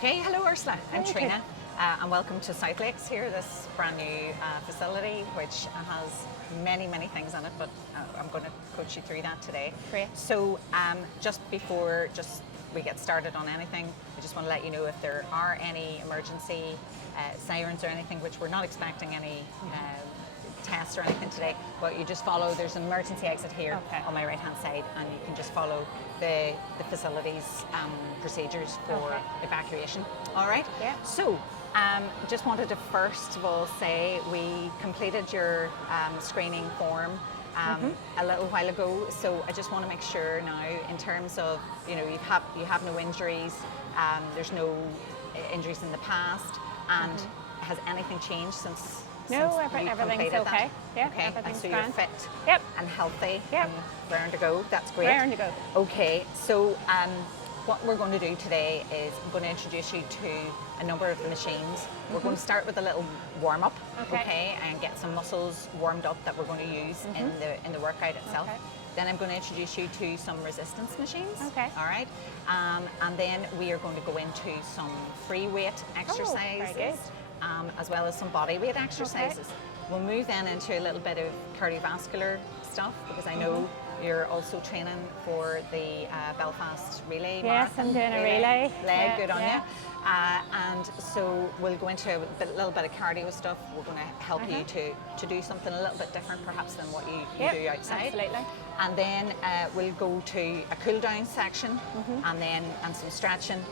Okay, hello Ursula, I'm Okay. Triona and welcome to South Lakes here, this brand new facility which has many things in it, but I'm going to coach you through that today. Great. So just before we get started on anything, I just want to let you know if there are any emergency sirens or anything, which we're not expecting any tests or anything today, but you just follow, there's an emergency exit here on my right hand side, and you can just follow the facility's procedures for evacuation. All right? Yeah. So just wanted to first of all say we completed your screening form a little while ago, so I just want to make sure now in terms of, you know, you have no injuries, there's no injuries in the past, and has anything changed since No, you everything's completed okay. that? Yeah, Okay, and everything's so you're grand. fit Yep. and healthy Yep. and raring to go. That's great. Raring to go. Okay, so what we're going to do today is I'm going to introduce you to a number of the machines. We're going to start with a little warm up, Okay. and get some muscles warmed up that we're going to use in the workout itself. Okay. Then I'm going to introduce you to some resistance machines. Okay. All right. And then we are going to go into some free weight exercises, good. as well as some body weight exercises. We'll move then into a little bit of cardiovascular stuff, because I know you're also training for the Belfast Relay Yes, Marathon. I'm doing a relay. Leg, Yeah, good on yeah. you. And so we'll go into a little bit of cardio stuff. We're going to help you to do something a little bit different perhaps than what you do outside. Absolutely. And then we'll go to a cool down section, and some stretching,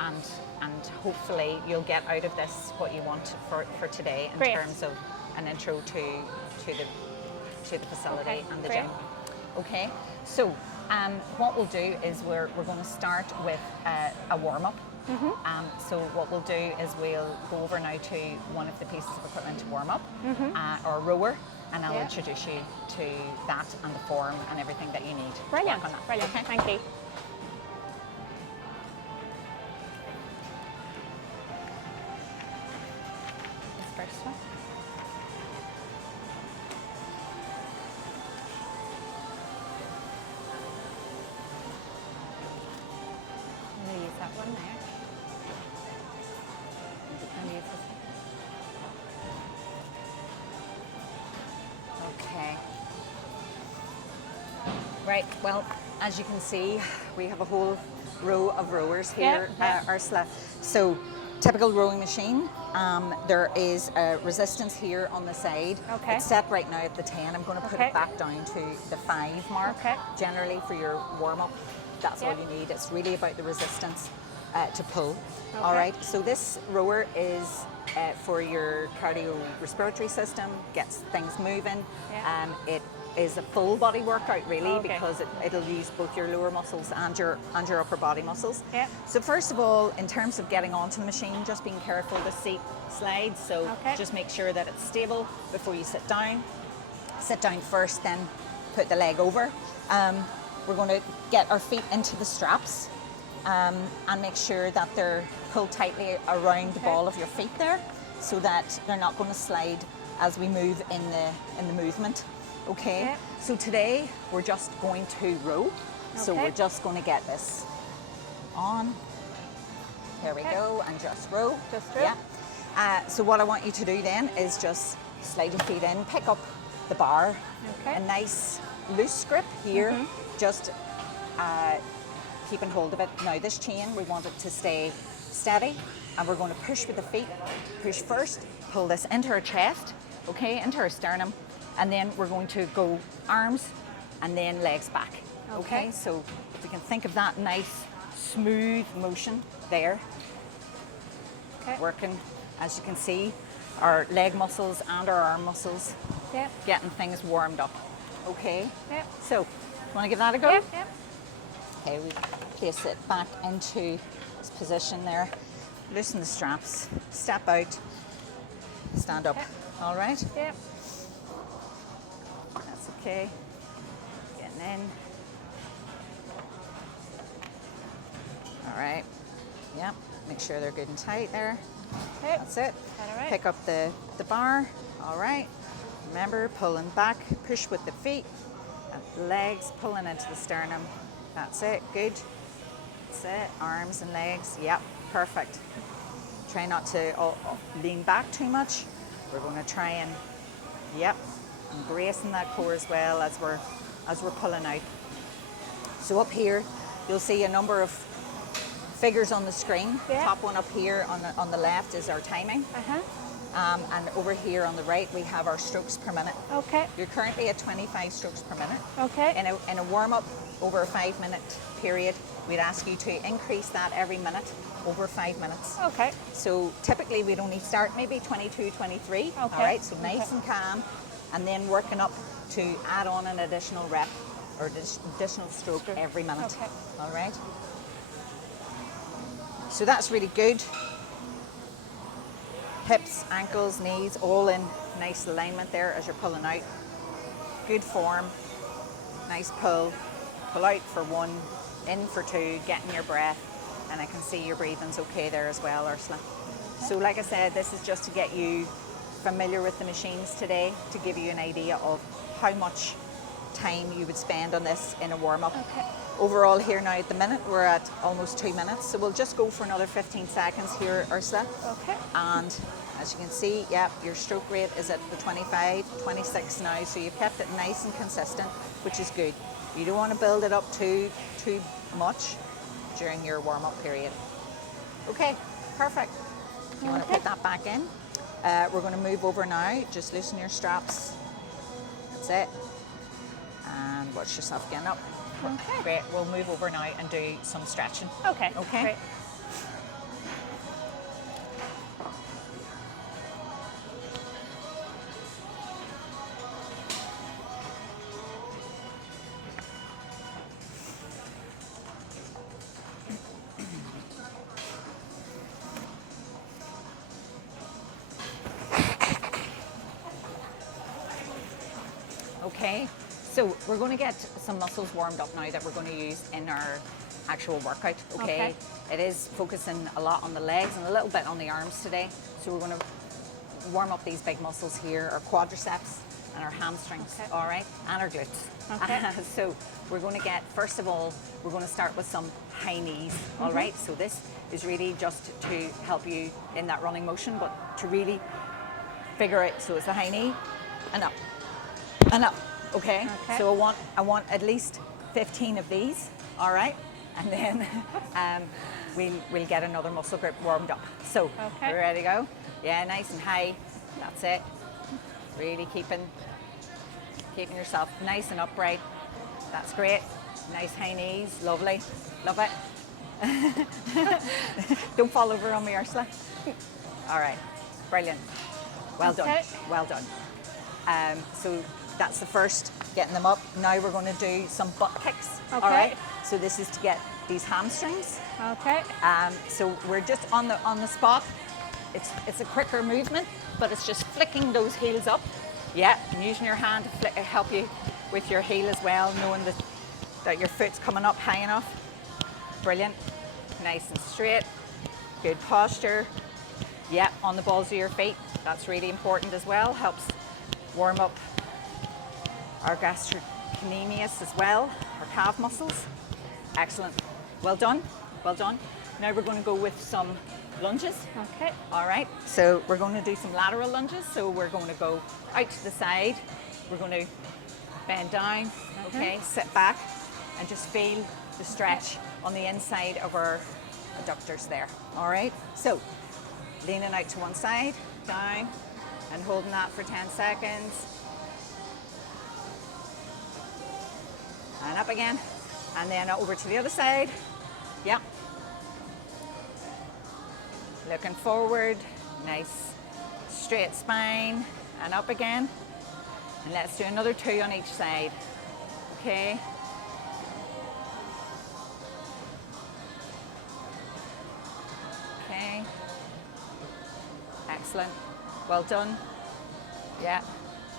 and hopefully you'll get out of this what you want for today in Great. terms of an intro to the facility Okay, and the great. gym. Okay, so what we'll do is we're going to start with a warm up. So what we'll do is we'll go over now to one of the pieces of equipment to warm up, or a rower, and I'll Yeah. introduce you to that and the form and everything that you need. to Brilliant. work on that. Brilliant. Okay? Thank you. This first one. I'm going to use that one there. And use this one. Okay. Right, well, as you can see, we have a whole row of rowers here, Yeah. Ursula. So, typical rowing machine. There is a resistance here on the side. Okay. It's set right now at the 10. I'm going to put Okay. it back down to the 5 mark. Okay. Generally, for your warm-up, that's all Yeah. you need. It's really about the resistance to pull. Okay. All right, so this rower is for your cardiorespiratory system, gets things moving. Yeah. It is a full body workout really, Okay. because it'll use both your lower muscles and your upper body muscles. Yeah. So first of all, in terms of getting onto the machine, just being careful the seat slides, so Okay. just make sure that it's stable before you sit down. Sit down first, then put the leg over. We're going to get our feet into the straps, and make sure that they're pulled tightly around the ball of your feet there, so that they're not going to slide as we move in the movement. Okay, Yeah. so today we're just going to row. So Okay. we're just going to get this on. There we Okay. go, and just row. Just row. Yeah. So what I want you to do then is just slide your feet in, pick up the bar, Okay. a nice loose grip here, just keeping hold of it. Now this chain, we want it to stay steady, and we're going to push with the feet. Push first, pull this into our chest, okay, into our sternum, and then we're going to go arms and then legs back. Okay, so if you can think of that nice smooth motion there, Okay. working, as you can see, our leg muscles and our arm muscles, Yeah. getting things warmed up. Okay, Yeah. so want to give that a go? Yeah. Yeah. Okay, we place it back into this position there. Loosen the straps, step out, stand up. Okay. All right, Yeah. that's okay. Getting in. All right, yep, make sure they're good and tight there. Okay. That's it. That all right? Pick up the bar. All right. Remember, pulling back, push with the feet, and legs pulling into the sternum. That's it. Good. That's it. Arms and legs. Yep, perfect. Try not to lean back too much. We're going to try and, yep, embracing that core as well as we're pulling out. So up here, you'll see a number of figures on the screen. Yeah. Top one up here on the left is our timing. And over here on the right, we have our strokes per minute. Okay. You're currently at 25 strokes per minute. Okay. In a warm-up over a 5-minute period, we'd ask you to increase that every minute over 5 minutes. Okay. So typically we'd only start maybe 22, 23. Okay. All right, so nice and calm, and then working up to add on an additional rep or additional stroke every minute. Okay. All right. So that's really good. Hips, ankles, knees, all in nice alignment there as you're pulling out. Good form. Nice pull. Pull out for 1, in for 2, getting your breath. And I can see your breathing's okay there as well, Ursula. Okay. So like I said, this is just to get you familiar with the machines today, to give you an idea of how much time you would spend on this in a warm-up. Okay. Overall here now at the minute, we're at almost 2 minutes. So we'll just go for another 15 seconds here, Ursula. Okay. And as you can see, yep, your stroke rate is at the 25, 26 now. So you've kept it nice and consistent, which is good. You don't want to build it up too much during your warm-up period. Okay, perfect. You want to put that back in. We're going to move over now. Just loosen your straps. That's it. And watch yourself getting up. Okay. Great. We'll move over now and do some stretching. Okay. Okay. Great. Okay, so we're going to get some muscles warmed up now that we're going to use in our actual workout, okay? It is focusing a lot on the legs and a little bit on the arms today. So we're going to warm up these big muscles here, our quadriceps and our hamstrings, all right? And our glutes. Okay. So we're going to get, first of all, we're going to start with some high knees, all right? So this is really just to help you in that running motion, but to really figure it. So it's a high knee and up. And up, okay? So I want at least 15 of these, all right? And then we'll get another muscle group warmed up. So, we're ready to go? Yeah, nice and high. That's it. Really keeping yourself nice and upright. That's great. Nice high knees, lovely. Love it. Don't fall over on me, Ursula. All right, brilliant. Well done, well done. So that's the first, getting them up. Now we're going to do some butt kicks, all right? So this is to get these hamstrings. Okay. So we're just on the spot. It's a quicker movement, but it's just flicking those heels up. Yeah, and using your hand to help you with your heel as well, knowing that your foot's coming up high enough. Brilliant. Nice and straight. Good posture. Yeah, on the balls of your feet. That's really important as well. Helps warm up our gastrocnemius as well, our calf muscles. Excellent. Well done. Well done. Now we're going to go with some lunges. Okay. All right. So we're going to do some lateral lunges. So we're going to go out to the side. We're going to bend down. Okay. Sit back and just feel the stretch on the inside of our adductors there. All right. So leaning out to one side, down, and holding that for 10 seconds. And up again. And then over to the other side. Yep. Looking forward. Nice straight spine. And up again. And let's do another 2 on each side. Okay. Okay. Excellent. Well done. Yeah.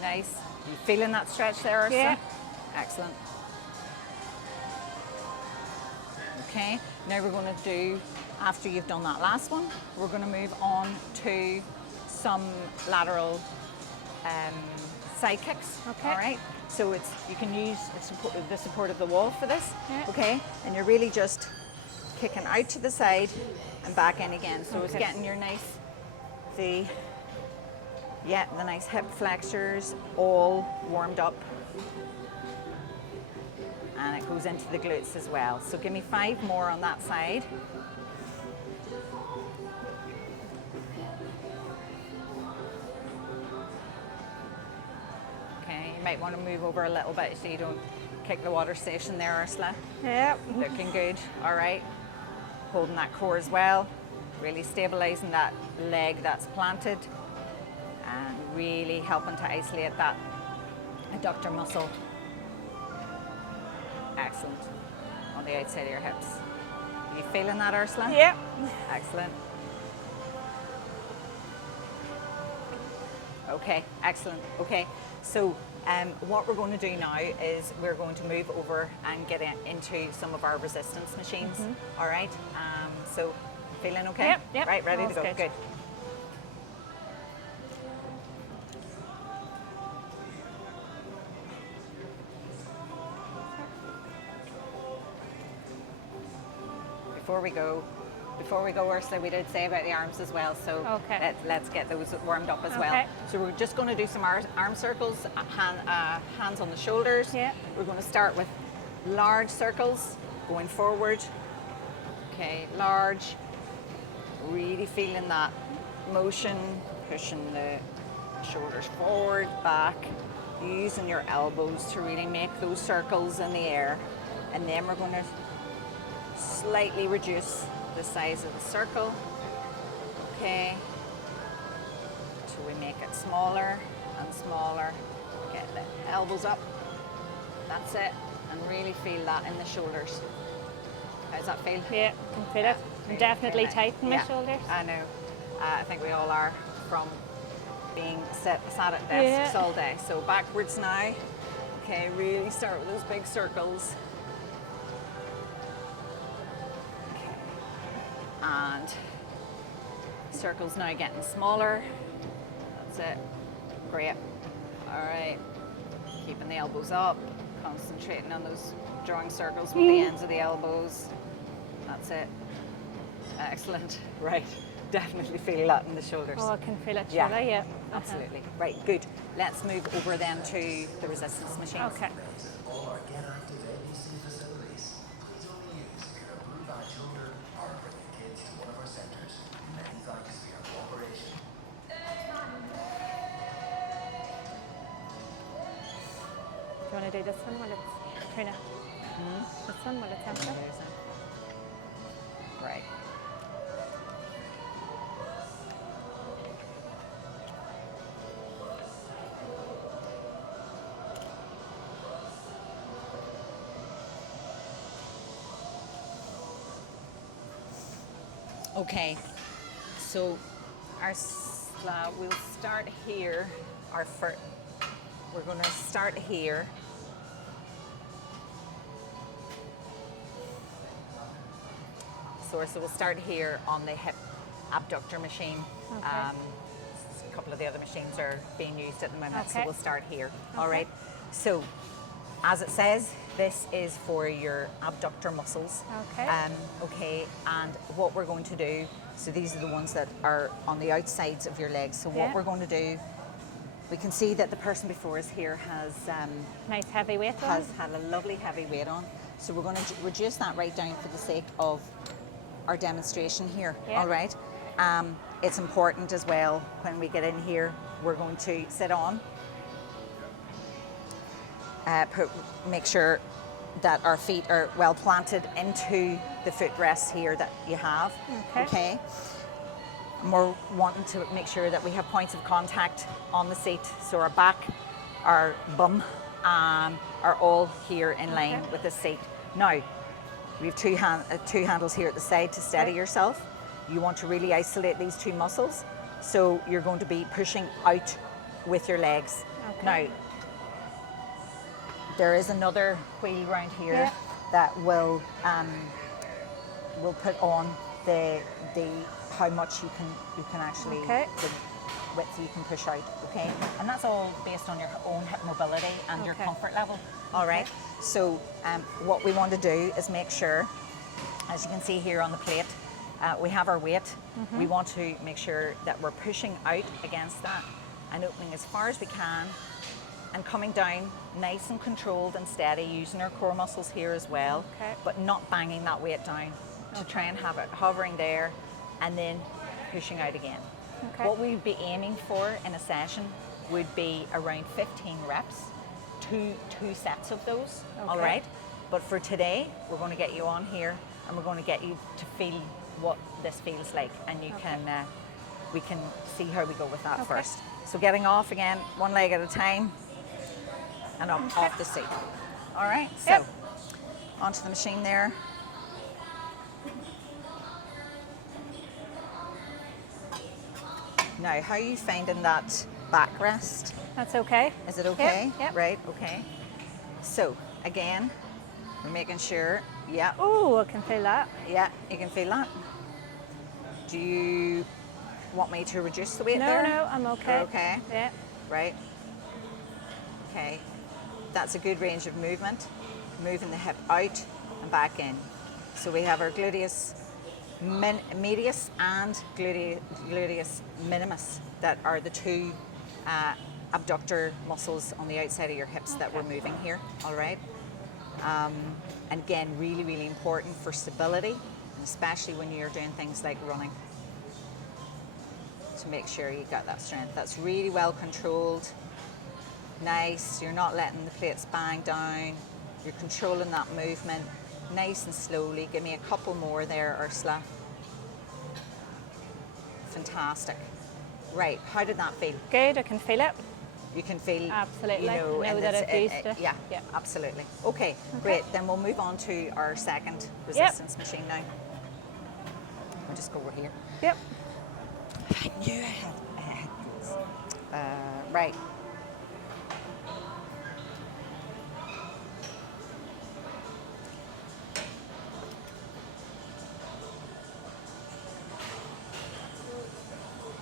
Nice. You feeling that stretch there, Ursula? Yeah. Excellent. Okay. Now we're going to do, after you've done that last one, we're going to move on to some lateral side kicks. Okay. All right. So you can use the support of the wall for this. Yeah. Okay. And you're really just kicking out to the side and back in again. So it's Okay. getting your nice, the nice hip flexors all warmed up. And it goes into the glutes as well. So give me 5 more on that side. Okay, you might want to move over a little bit so you don't kick the water station there, Ursula. Yep. Looking good. All right. Holding that core as well. Really stabilizing that leg that's planted and really helping to isolate that adductor muscle. Excellent. On the outside of your hips. Are you feeling that, Ursula? Yep. Excellent. Okay, excellent. Okay, so what we're going to do now is we're going to move over and get into some of our resistance machines. All right. So feeling okay? Yep, yep. Right, ready to All's go. good. Good. Before we go, Ursula, we did say about the arms as well, so Okay. let's get those warmed up as well. Okay. So we're just going to do some arm circles, hands on the shoulders. Yeah. We're going to start with large circles, going forward. Okay, large, really feeling that motion, pushing the shoulders forward, back, using your elbows to really make those circles in the air. And then we're going to slightly reduce the size of the circle, okay, till we make it smaller and smaller. Get the elbows up, that's it, and really feel that in the shoulders. How does that feel? Yeah, can feel it. I'm definitely tight in my shoulders. I know. I think we all are from being sat at desks all day. So backwards now. Okay, really start with those big circles. And circles now getting smaller. That's it. Great. All right. Keeping the elbows up, concentrating on those drawing circles with the ends of the elbows. That's it. Excellent. Right. Definitely feel that in the shoulders. Oh, I can feel it, Yeah. shall I? Yeah. Absolutely. Right, good. Let's move over then to the resistance machines. Okay. All our Get Active ABC facilities. Please only use if you're approved by children or bring your kids to one of our centres. Many thanks for your cooperation. Do you want to do this one while it's Trina? This one while it's empty? Right. Okay, so we'll start here. We're going to start here. So we'll start here on the hip abductor machine. Okay. A couple of the other machines are being used at the moment, so Okay. we'll start here. All Okay. right. So, as it says, this is for your abductor muscles. Okay. Okay, and what we're going to do, so these are the ones that are on the outsides of your legs. So what Yeah. we're going to do, we can see that the person before us here has Nice heavy weight on. has had a lovely heavy weight on. So we're going to reduce that right down for the sake of our demonstration here. Yeah. All right. It's important as well when we get in here, we're going to sit on. Make sure that our feet are well planted into the footrests here that you have. Okay. And we're wanting to make sure that we have points of contact on the seat. So our back, our bum are all here in line Okay. with the seat. Now, we have two handles here at the side to steady Okay. yourself. You want to really isolate these two muscles. So you're going to be pushing out with your legs. Okay. Now, there is another wheel round here Yeah. that will put on the how much you can actually Okay. the width you can push out. Okay, and that's all based on your own hip mobility and your Okay. comfort level. All right. So what we want to do is make sure As you can see here on the plate, we have our weight. We want to make sure that we're pushing out against that and opening as far as we can and coming down nice and controlled and steady, using our core muscles here as well, Okay. but not banging that weight down to try and have it hovering there and then pushing out again. Okay. What we'd be aiming for in a session would be around 15 reps, two sets of those, all Okay. right? But for today, we're going to get you on here and we're going to get you to feel what this feels like, and you can we can see how we go with that Okay. first. So getting off again, one leg at a time, and up Okay. off the seat. All right, so Yep. onto the machine there. Now, how are you finding that backrest? That's okay. Is it okay? Yep. Right, okay. So, again, we're making sure, yeah, Oh, I can feel that. yeah, you can feel that. Do you want me to reduce the weight No, there? no, I'm okay. You're okay? Yeah. Right. Okay. That's a good range of movement. Moving the hip out and back in. So we have our gluteus medius and gluteus minimus that are the two abductor muscles on the outside of your hips that we're moving here, all right? And again, really, really important for stability, and especially when you're doing things like running, to make sure you got that strength. That's really well controlled. Nice, you're not letting the plates bang down. You're controlling that movement nice and slowly. Give me a couple more there, Ursula. Fantastic. Right, how did that feel? Good, I can feel it. You can feel, Absolutely. you know, I know and that it's- I've used it. yeah, Yeah. absolutely. Okay, great. Then we'll move on to our second resistance machine now. We'll just go over here. Yep. I knew I had these. Right.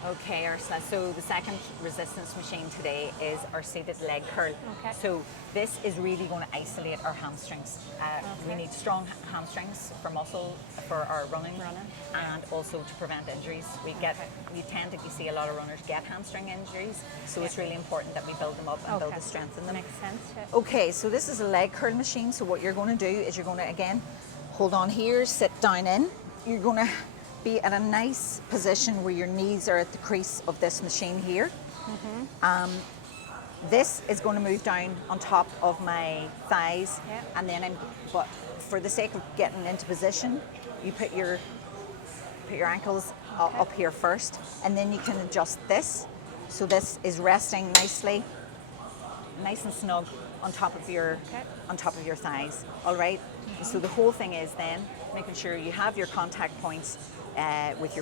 Okay, Ursula, so the second resistance machine today is our seated leg curl. Okay. So this is really going to isolate our hamstrings. We Okay. need strong hamstrings for muscle, for our running, and also to prevent injuries. We see a lot of runners get hamstring injuries, so it's really important that we build them up and build the strength in them. Makes sense. Yeah. Okay, so this is a leg curl machine. So what you're going to do is you're going to, again, hold on here, sit down in. You're going to be at a nice position where your knees are at the crease of this machine here. This is going to move down on top of my thighs, Yeah. and then but for the sake of getting into position, you put your ankles up here first, and then you can adjust this. So this is resting nicely, nice and snug on top of your thighs. All right. So the whole thing is then making sure you have your contact points with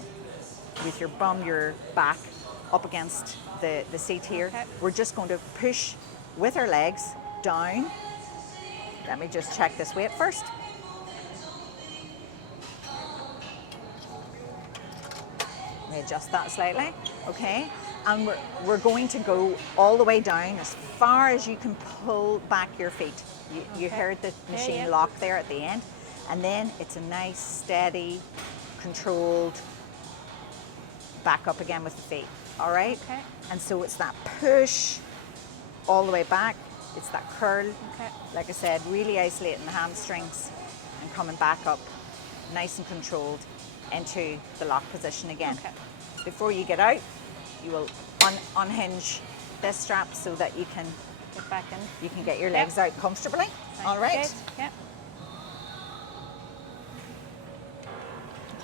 your bum, your back up against the seat here. Okay. We're just going to push with our legs down. Let me just check this weight first. Let me adjust that slightly. Okay. And we're going to go all the way down as far as you can pull back your feet. You heard the machine lock there at the end. And then it's a nice, steady, controlled back up again with the feet. All right? Okay. And so it's that push all the way back. It's that curl. Okay. Like I said, really isolating the hamstrings and coming back up nice and controlled into the lock position again. Okay. Before you get out, you will unhinge this strap so that you can Get back in. get your legs out comfortably. All right. Good. Yep.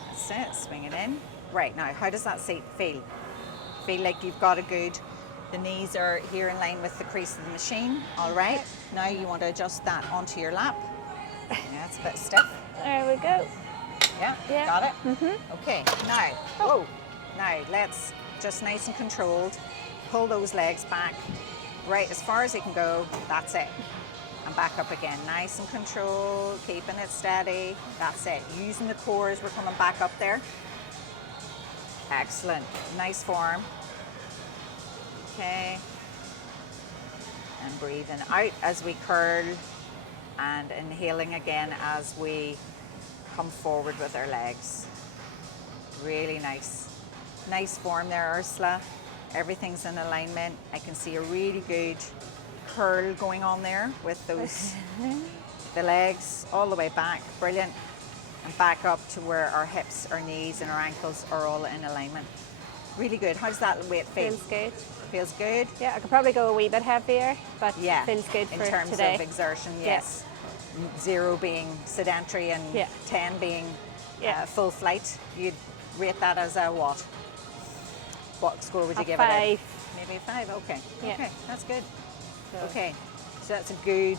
That's it, swing it in. Right, now, how does that seat feel? Feel like you've got the knees are here in line with the crease of the machine, all right? Now you want to adjust that onto your lap. Yeah, it's a bit stiff. There we go. Yeah, Yeah. got it? Okay, now, now let's just nice and controlled, pull those legs back, right as far as they can go, that's it. And back up again, nice and controlled, keeping it steady, that's it. Using the core as we're coming back up there. Excellent, nice form. Okay. And breathing out as we curl and inhaling again as we come forward with our legs. Really nice. Nice form there, Ursula. Everything's in alignment. I can see a really good curl going on there with those, the legs all the way back. Brilliant. And back up to where our hips, our knees and our ankles are all in alignment. Really good. How does that weight feel? Feels good. Feels good? Yeah, I could probably go a wee bit heavier, but Yeah. feels good in for terms today. of exertion, yes. 0 being sedentary and Yeah. 10 being Yeah. full flight. You'd rate that as a what? What score would you A give 5. it? Maybe a 5. Okay. Yeah. Okay, that's good. So- Okay, so that's a good,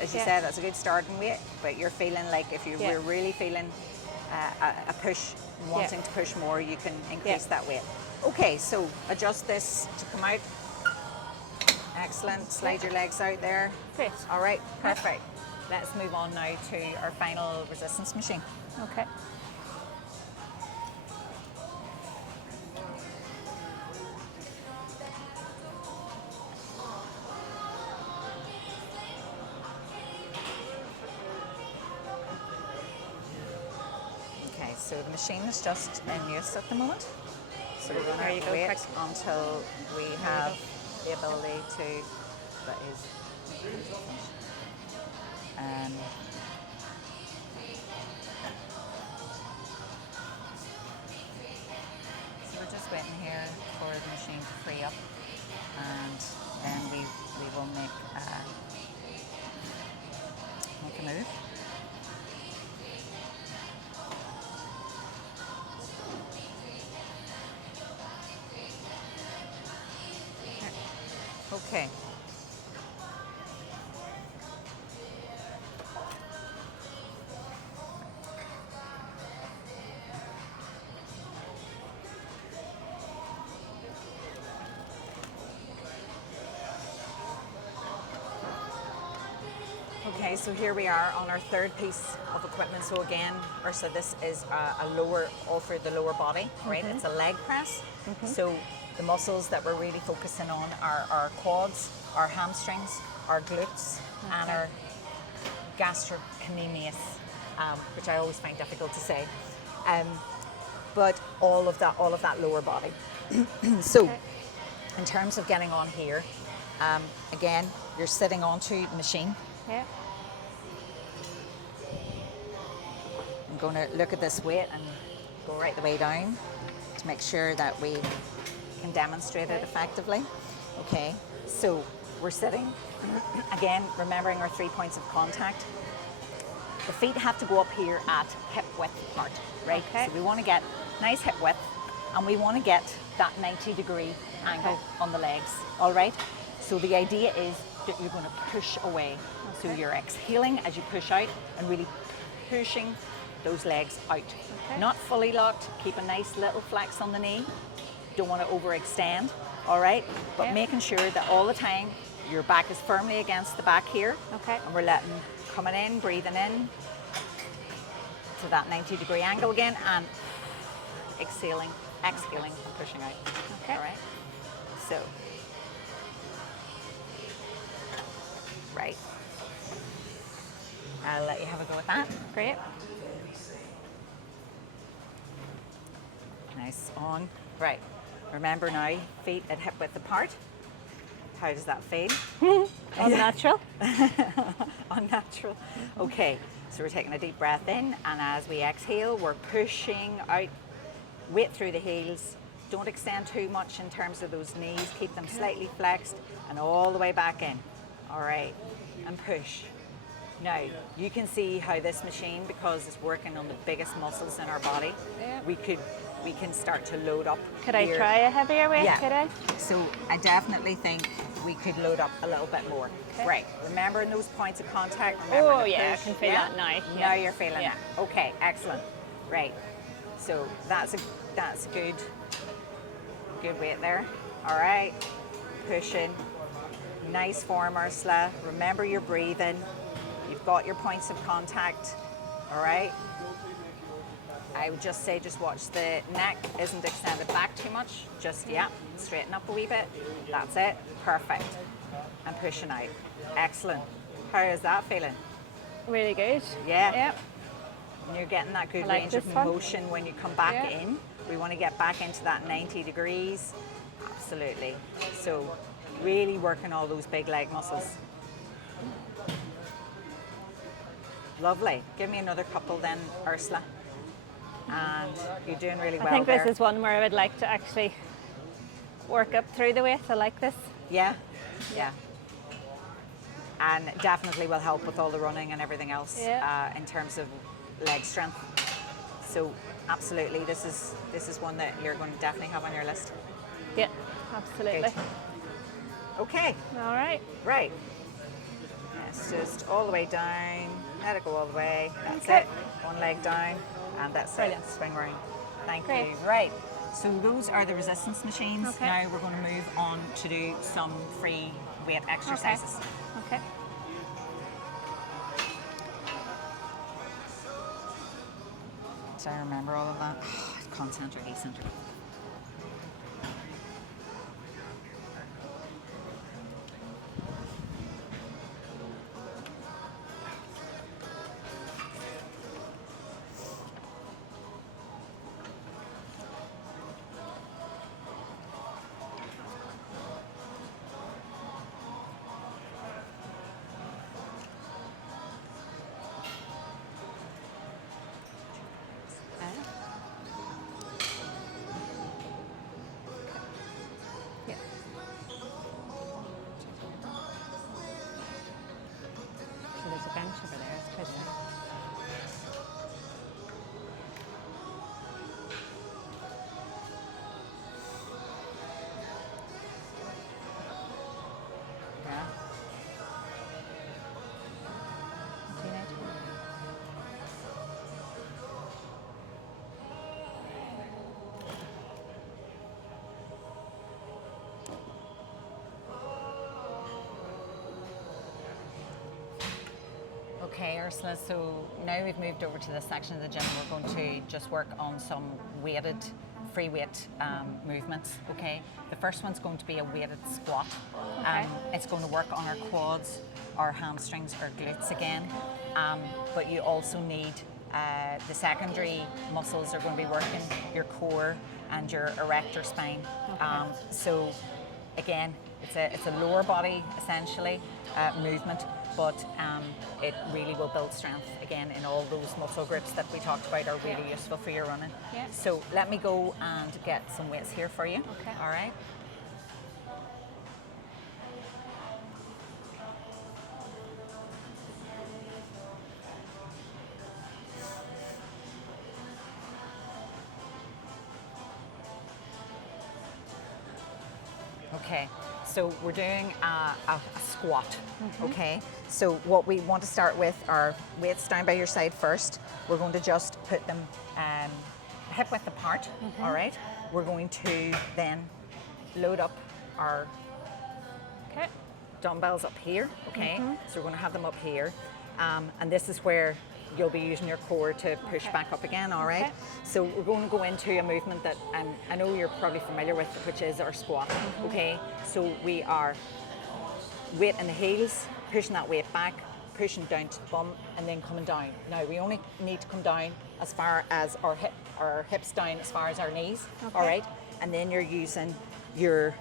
as you Yeah. said, that's a good starting weight. But you're feeling like if you Yeah. were really feeling a push, wanting to push more, you can increase that weight. Okay, so adjust this to come out. Excellent. Slide your legs out there. Great. All right, perfect. Let's move on now to our final resistance machine. Okay. Okay, so the machine is just in use at the moment. So we're There going you to go, wait quick. until we have the ability to, that is, um, so we're just waiting here for the machine to free up, and then we will make a move. Okay. Okay, so here we are on our third piece of equipment. So again, Ursa, this is a lower, all for the lower body, right? It's a leg press. So the muscles that we're really focusing on are our quads, our hamstrings, our glutes, and our gastrocnemius, which I always find difficult to say. But all of that lower body. So in terms of getting on here, again, you're sitting onto the machine. Yeah. I'm going to look at this weight and go right the way down to make sure that we can demonstrate it effectively. Okay, so we're sitting. Again, remembering our 3 points of contact. The feet have to go up here at hip width apart, right? Okay. So we want to get nice hip width, and we want to get that 90-degree angle on the legs, all right? So the idea is that you're going to push away. So you're exhaling as you push out and really pushing those legs out. Okay. Not fully locked, keep a nice little flex on the knee. Don't want to overextend, all right? But Yeah. making sure that all the time your back is firmly against the back here. Okay. And we're letting, coming in, breathing in to that 90-degree angle again, and exhaling and pushing out. Okay. All right? So, right. I'll let you have a go with that. Great. Nice, on. Right. Remember now, feet at hip width apart. How does that feel? Unnatural. Unnatural. Okay, so we're taking a deep breath in, and as we exhale, we're pushing out, weight through the heels. Don't extend too much in terms of those knees. Keep them slightly flexed and all the way back in. All right, and push. Now, you can see how this machine, because it's working on the biggest muscles in our body, Yeah. we can start to load up. Could I here. try a heavier weight? Yeah. Could I? So I definitely think we could load up a little bit more. Okay. Right. Remember those points of contact? Remember Oh, the yeah, I push? can feel that now. Now Yeah. you're feeling Yeah. it. Okay, excellent. Right. So that's a good weight there. All right. Pushing. Nice form, Ursula. Remember your breathing. You've got your points of contact. All right. I would just say, just watch the neck isn't extended back too much. Just, yeah, straighten up a wee bit. That's it. Perfect. And pushing out. Excellent. How is that feeling? Really good. Yeah. Yep. And you're getting that good I like range of this one. motion when you come back Yeah. in. We want to get back into that 90 degrees. Absolutely. So really working all those big leg muscles. Lovely. Give me another couple then, Ursula. And you're doing really well I think there. this is one where I would like to actually work up through the weight. I like this. Yeah, yeah. And definitely will help with all the running and everything else in terms of leg strength. So absolutely, this is one that you're going to definitely have on your list. Yeah, absolutely. Good. Okay, All right. right. Yes, just all the way down. Let it go all the way. That's Okay. it. One leg down, and that's Brilliant. it. Swing round. Thank Great. you. Right. So those are the resistance machines. Okay. Now we're going to move on to do some free weight exercises. Okay. So I remember all of that. Concentric, eccentric. Yeah. So there's a bench over there. It's pretty. Yeah. Do you need to? Okay, Ursula, so now we've moved over to this section of the gym. We're going to just work on some weighted, free weight movements, okay? The first one's going to be a weighted squat. Okay. It's going to work on our quads, our hamstrings, our glutes again. But you also need the secondary muscles are going to be working, your core and your erector spine. So again, it's a lower body essentially movement, but it really will build strength again in all those muscle groups that we talked about are really useful for your running. Yeah. So let me go and get some weights here for you. Okay. All right. Okay, so we're doing a squat, okay? So what we want to start with are weights down by your side first. We're going to just put them hip width apart, all right? We're going to then load up our Okay. dumbbells up here, okay? So we're going to have them up here. And this is where you'll be using your core to push back up again, all right? Okay. So we're going to go into a movement that I know you're probably familiar with, which is our squat, okay? So we are weight in the heels, pushing that weight back, pushing down to the bum, and then coming down. Now we only need to come down as far as our hips down as far as our knees, all right? And then you're using your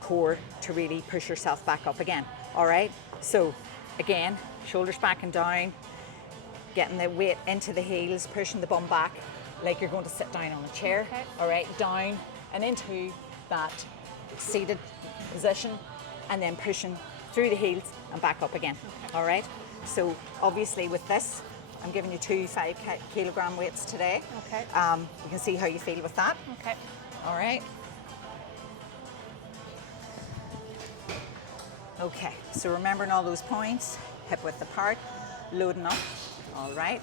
core to really push yourself back up again, all right? So again, shoulders back and down, getting the weight into the heels, pushing the bum back like you're going to sit down on a chair, Okay. all right? Down and into that seated position, and then pushing through the heels and back up again, all right? So obviously with this, I'm giving you 2 5-kilogram weights today. Okay. You can see how you feel with that. Okay. All right. Okay, so remembering all those points, hip width apart, loading up. All right.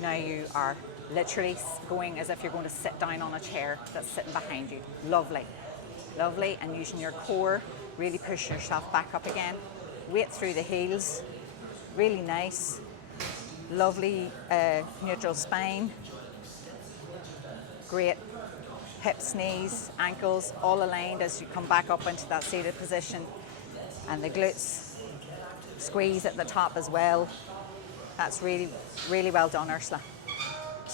Now you are literally going as if you're going to sit down on a chair that's sitting behind you. Lovely. Lovely. And using your core, really push yourself back up again. Weight through the heels. Really nice. Lovely neutral spine. Great. Hips, knees, ankles, all aligned as you come back up into that seated position. And the glutes squeeze at the top as well. That's really, really well done, Ursula.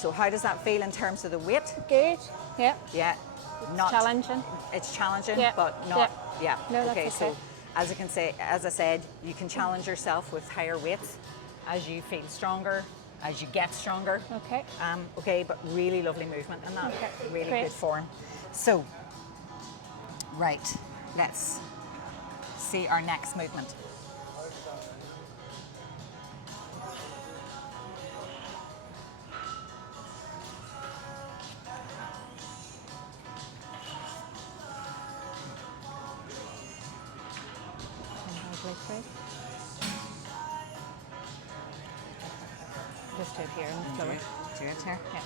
So how does that feel in terms of the weight? Good. Yeah. Yeah, not Challenging. It's challenging, Yeah. but not. Yeah. No, that's okay. So, okay. as I said, you can challenge yourself with higher weights as you feel stronger, as you get stronger. Okay. Okay, but really lovely movement and that. Okay, Really great. good form. So, right, let's see our next movement. Just do it here on the floor. Do it here. Yeah.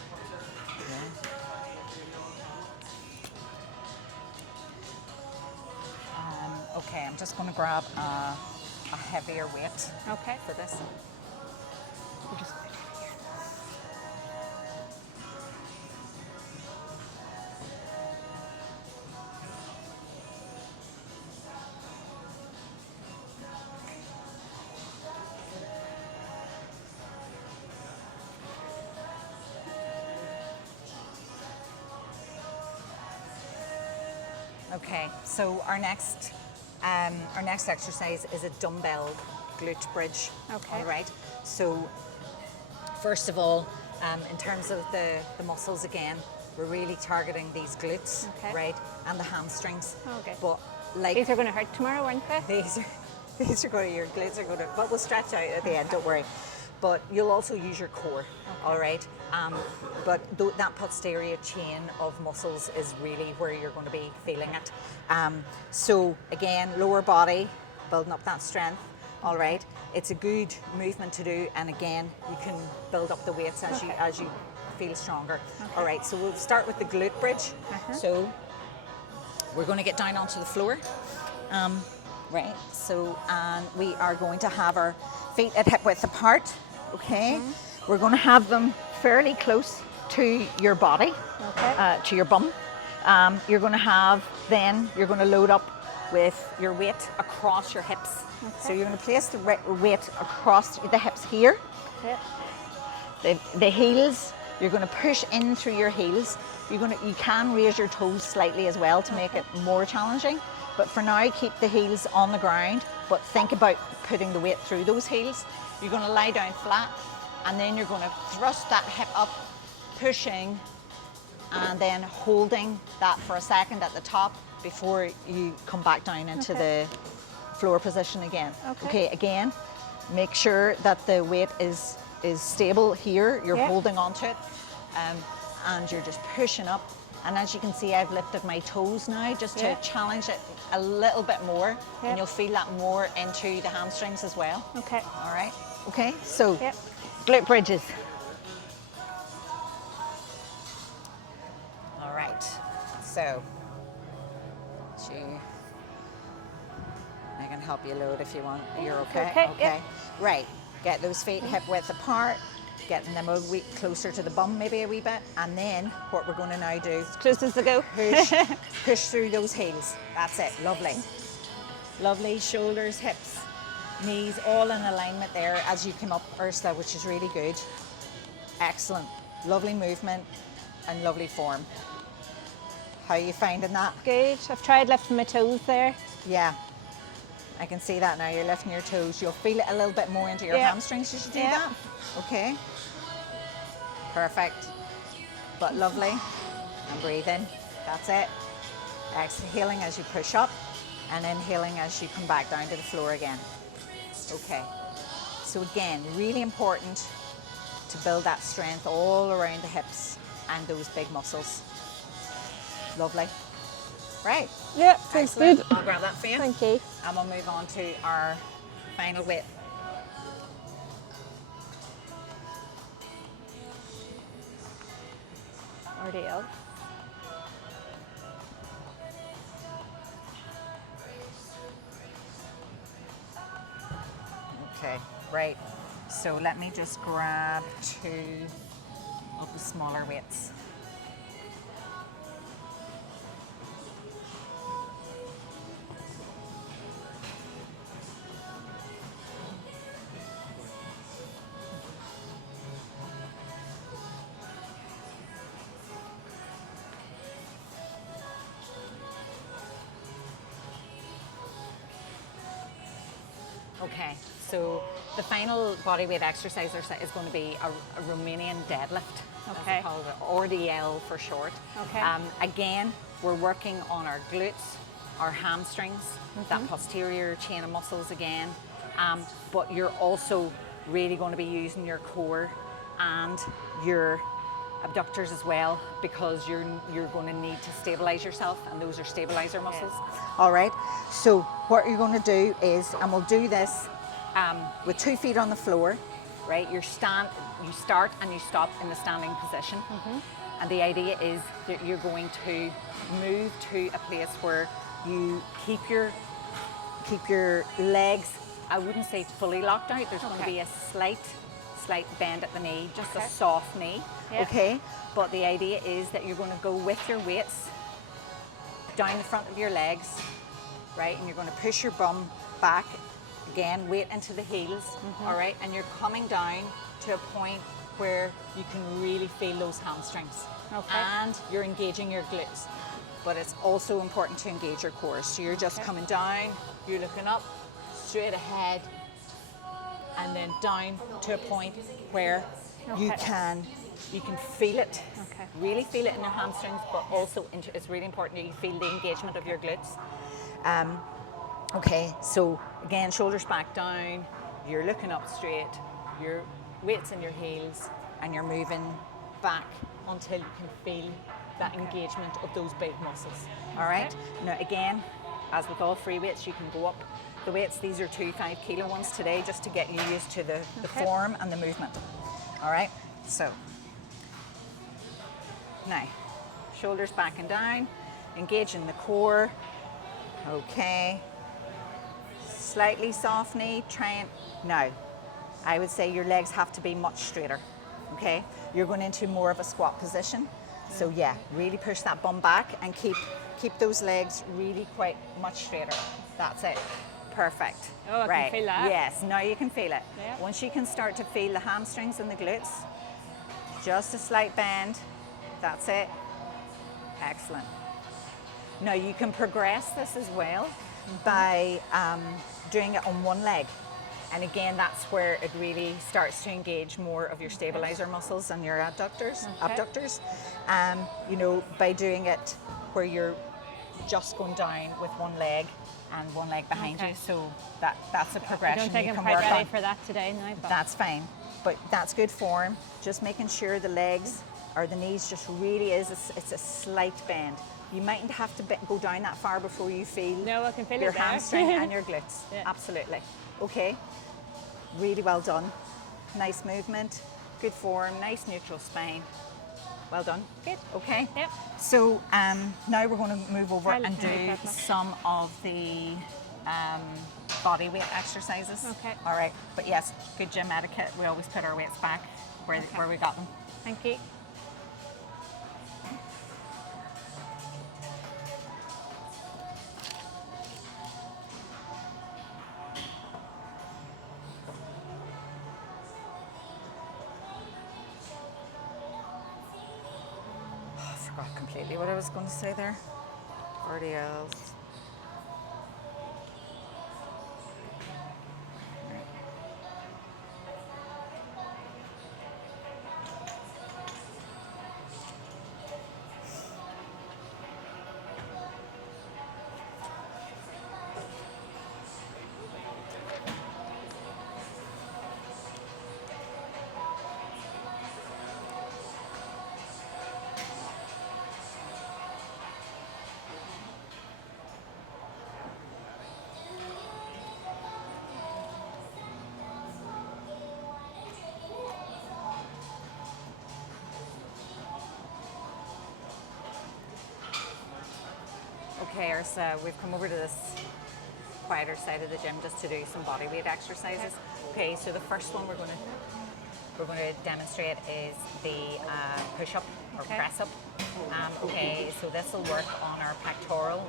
Okay, I'm just going to grab a heavier weight Okay. for this. We'll just Okay, so our next exercise is a dumbbell glute bridge. Okay. All right. So first of all, in terms of the muscles again, we're really targeting these glutes, Okay. right, and the hamstrings. Okay. But like These are going to hurt tomorrow, aren't they? these are going to, your glutes are going to, but we'll stretch out at the end. Don't worry. But you'll also use your core. All right. But that posterior chain of muscles is really where you're going to be feeling it. So again, lower body, building up that strength. All right. It's a good movement to do, and again, you can build up the weights as you feel stronger. All right. So we'll start with the glute bridge. So we're going to get down onto the floor. Right. So we are going to have our feet at hip width apart. Okay. We're going to have them fairly close to your body, to your bum. You're going to load up with your weight across your hips. So you're going to place the weight across the hips here. Yeah. The heels, you're going to push in through your heels. You can raise your toes slightly as well to make it more challenging. But for now, keep the heels on the ground, but think about putting the weight through those heels. You're going to lie down flat, and then you're going to thrust that hip up, pushing, and then holding that for a second at the top before you come back down into the floor position again. Okay, again, make sure that the weight is stable here. You're holding onto it, and you're just pushing up. And as you can see, I've lifted my toes now just to challenge it a little bit more, and you'll feel that more into the hamstrings as well. Okay. All right. Okay. So, glute bridges. All right. So, I can help you load if you want. You're okay. Okay. Yeah. Right. Get those feet hip width apart. Getting them a wee closer to the bum, maybe a wee bit, and then what we're going to now do, Close as they go. push through those heels. That's it. Lovely. Lovely. Shoulders, hips, knees, all in alignment there as you come up, Ursula, which is really good. Excellent. Lovely movement and lovely form. How are you finding that? Good. I've tried lifting my toes there. Yeah. I can see that now. You're lifting your toes. You'll feel it a little bit more into your hamstrings as you do that. Okay. Perfect. But lovely. And breathing. That's it. Exhaling as you push up, and inhaling as you come back down to the floor again. Okay. So again, really important to build that strength all around the hips and those big muscles. Lovely. Right. Yeah, sounds good. I'll grab that for you. Thank you. And we'll move on to our final weight. RDL. Okay, right. So let me just grab two of the smaller weights. Okay, so the final body weight exercise is going to be a Romanian deadlift, Okay. as we call it, RDL for short. Okay. Again, we're working on our glutes, our hamstrings, that posterior chain of muscles again, but you're also really going to be using your core and your abductors as well, because you're going to need to stabilize yourself, and those are stabilizer muscles. All right, so what you're going to do is, and we'll do this with 2 feet on the floor, right? You start and you stop in the standing position, and the idea is that you're going to move to a place where you keep your legs, I wouldn't say fully locked out. There's going to be a slight bend at the knee, just a soft knee. Yep. Okay, but the idea is that you're going to go with your weights down the front of your legs, right, and you're going to push your bum back again, weight into the heels, all right, and you're coming down to a point where you can really feel those hamstrings, and you're engaging your glutes, but it's also important to engage your core. So you're just coming down, you're looking up, straight ahead, and then down to a point where you can feel it, really feel it in your hamstrings, but also it's really important that you feel the engagement of your glutes. Okay, so again, shoulders back down, you're looking up straight, your weights in your heels, and you're moving back until you can feel that engagement of those big muscles. All right, now again, as with all free weights, you can go up the weights. These are 2 5-kilo ones today, just to get you used to the form and the movement. All right, so now shoulders back and down, engaging the core. Okay, slightly soft knee, now I would say your legs have to be much straighter. Okay, you're going into more of a squat position, so yeah, really push that bum back and keep those legs really quite much straighter. That's it. Perfect. Oh, I can feel that. Yes, now you can feel it. Yeah. Once you can start to feel the hamstrings and the glutes, just a slight bend. That's it. Excellent. Now you can progress this as well by doing it on one leg. And again, that's where it really starts to engage more of your stabilizer muscles and your abductors. You know, by doing it where you're just going down with one leg and one leg behind you. So that's a progression I don't think you I'm can quite work ready on. for that today now. But That's fine, but that's good form. Just making sure the legs or the knees just really it's a slight bend. You mightn't have to go down that far before you feel No, I can feel your it there. hamstring and your glutes. Yeah. Absolutely. Okay, really well done. Nice movement, good form, nice neutral spine. Well done. Good. Okay. Yep. So now we're going to move over I'll and do do that now. some of the body weight exercises. Okay. All right. But yes, good gym etiquette. We always put our weights back where we got them. thank you. I forgot completely what I was going to say there. RDLs. Okay, Ursa, we've come over to this quieter side of the gym just to do some body weight exercises. Okay, so the first one we're going to demonstrate is the push-up or press-up. Okay, so this will work on our pectoral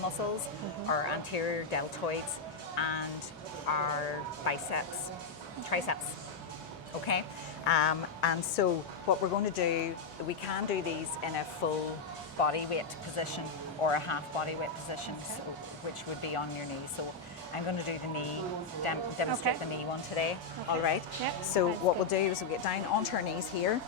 muscles, our anterior deltoids, and our biceps, triceps. Okay, and so what we're going to do, we can do these in a full body weight position or a half body weight position, so, which would be on your knees. So I'm going to do the knee, demonstrate Okay. the knee one today. All right. Yep, So sounds what good. we'll do is we'll get down onto our knees here.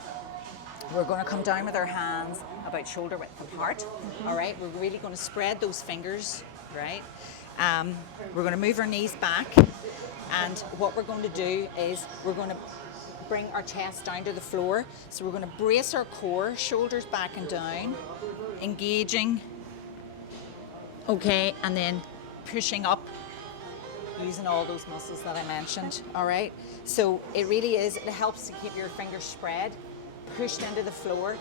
We're going to come down with our hands about shoulder width apart. All right. We're really going to spread those fingers. Right. We're going to move our knees back, and what we're going to do is we're going to bring our chest down to the floor. So we're going to brace our core, shoulders back and down, engaging. Okay, and then pushing up, using all those muscles that I mentioned. All right. So it really is. It helps to keep your fingers spread, pushed into the floor,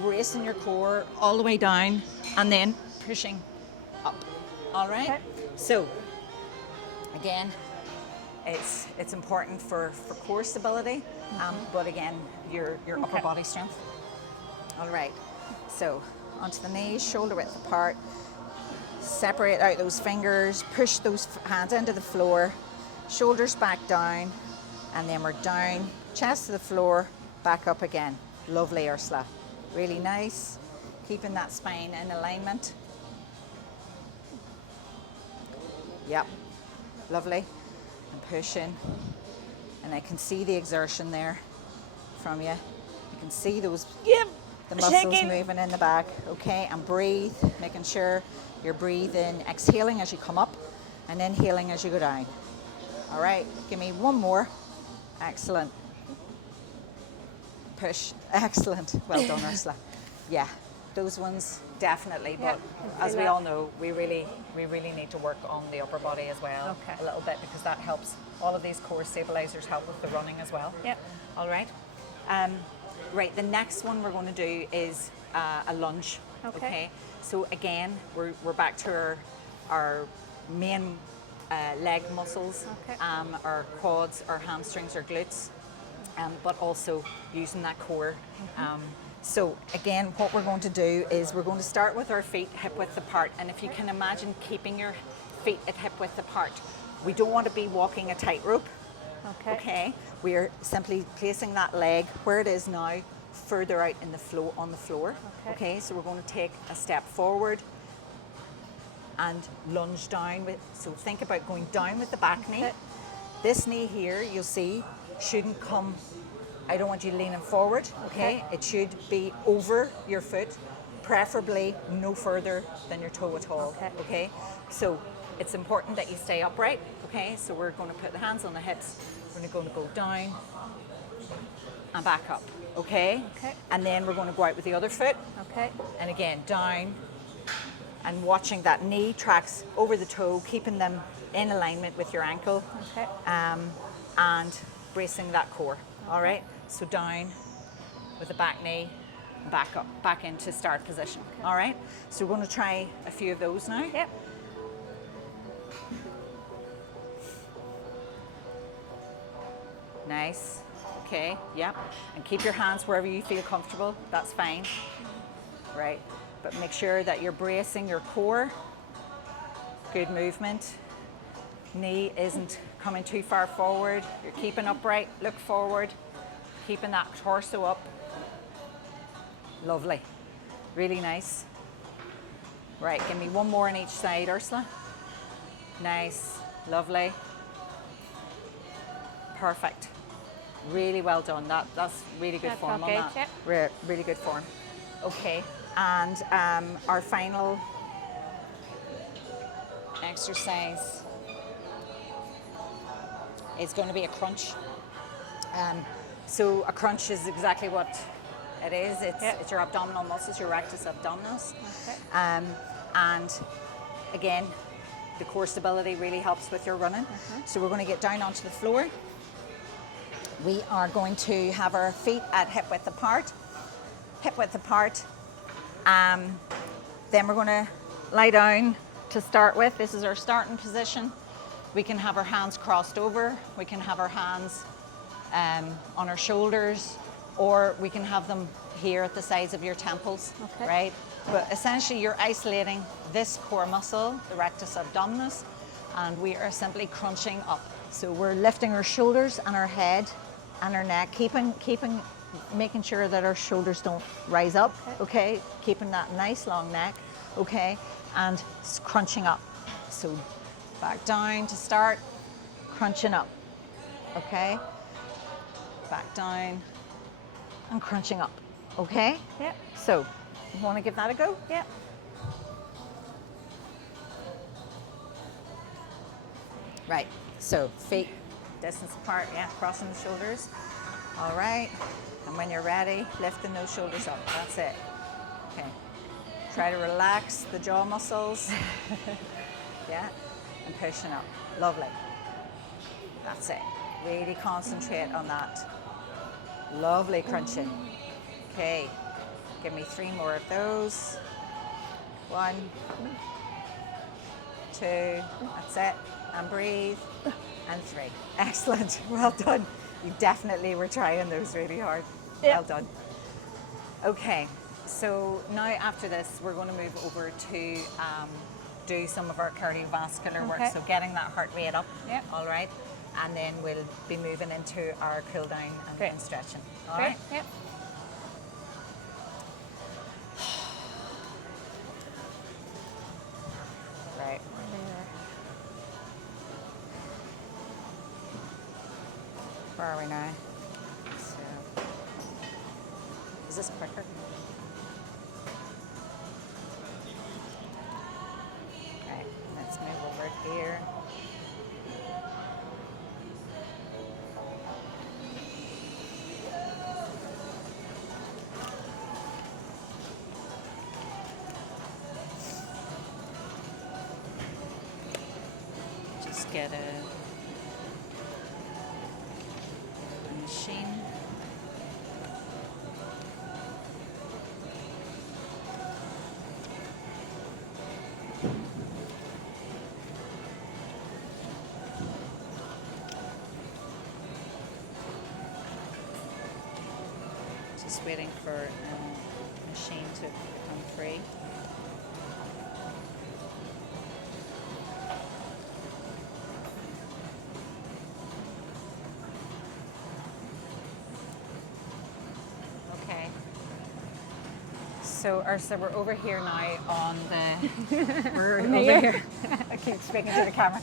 bracing your core all the way down, and then pushing up. All right. Okay. So again, it's important for core stability, but again, your upper Okay. body strength. All right. So onto the knees, shoulder width apart. Separate out those fingers, push those hands into the floor, shoulders back down, and then we're down, chest to the floor, back up again. Lovely, Ursula. Really nice. Keeping that spine in alignment. Yep, lovely. And pushing. And I can see the exertion there from you. You can see those, the muscles shaking. moving in the back. Okay, and breathe, making sure you're breathing, exhaling as you come up and inhaling as you go down. All right, give me one more. Excellent. Push, excellent. Well done, Ursula. Yeah, those ones definitely, Yeah, but I as feel we that. all know, we really need to work on the upper body as well. Okay. A little bit, because that helps. All of these core stabilizers help with the running as well. Yep. All right. Right, the next one we're going to do is a lunge. Okay. So again, we're back to our main leg muscles, Okay. our quads, our hamstrings, our glutes, but also using that core. So again, what we're going to do is we're going to start with our feet hip width apart, and if you can imagine keeping your feet at hip width apart, we don't want to be walking a tightrope. Okay. Okay, we are simply placing that leg where it is now, further out in the floor on the floor. Okay. So we're going to take a step forward and lunge down with. So think about going down with the back knee. Okay. This knee here, you'll see, shouldn't come. I don't want you leaning forward. Okay, Okay. it should be over your foot, preferably no further than your toe at all. Okay. Okay, so it's important that you stay upright. Okay, so we're going to put the hands on the hips. We're going to go down and back up. Okay? Okay. And then we're going to go out with the other foot. Okay. And again, down, and watching that knee tracks over the toe, keeping them in alignment with your ankle, Okay. and bracing that core. All right? So down with the back knee, back up, back into start position. All right? So we're going to try a few of those now. Yep. Nice. Okay, yep. And keep your hands wherever you feel comfortable. That's fine. Right. But make sure that you're bracing your core. Good movement. Knee isn't coming too far forward. You're keeping upright. Look forward. Keeping that torso up. Lovely. Really nice. Right, give me one more on each side, Ursula. Nice. Lovely. Perfect. Really well done. That's really good That's form okay, on that. yep. Really good form. Okay, and our final exercise is going to be a crunch. So a crunch is exactly what it is. Yep. It's your abdominal muscles, your rectus abdominis. Okay. And again, the core stability really helps with your running. So we're going to get down onto the floor. We are going to have our feet at hip width apart. Hip width apart. Then we're going to lie down to start with. This is our starting position. We can have our hands crossed over. We can have our hands on our shoulders, or we can have them here at the sides of your temples, Okay. right? But essentially you're isolating this core muscle, the rectus abdominis, and we are simply crunching up. So we're lifting our shoulders and our head and our neck, making sure that our shoulders don't rise up, okay? Keeping that nice long neck, okay? And crunching up. So Back down to start, crunching up, okay? Back down and crunching up, okay? Yep. So, you want to give that a go? Yep. Right, so feet distance apart, yeah, crossing the shoulders. All right, and when you're ready, lifting those shoulders up, that's it. Okay, try to relax the jaw muscles, yeah, and pushing up, lovely. That's it, really concentrate on that. Lovely crunching. Okay, give me 3 more of those. 1, 2, that's it, and breathe, and 3. Excellent, well done. You definitely were trying those really hard. Yep. Well done. Okay, so now after this, we're going to move over to do some of our cardiovascular work, Okay. so getting that heart rate up, Yep. all right? And then we'll be moving into our cool down Great. and stretching, all Great. right? Yep. Right. Where are we now? So, is this quicker? Okay, let's move over here. Just get a machine. Just waiting for a machine to come free. Okay. So Ursula, we're over here now on the. We're over here. I keep speaking to the camera.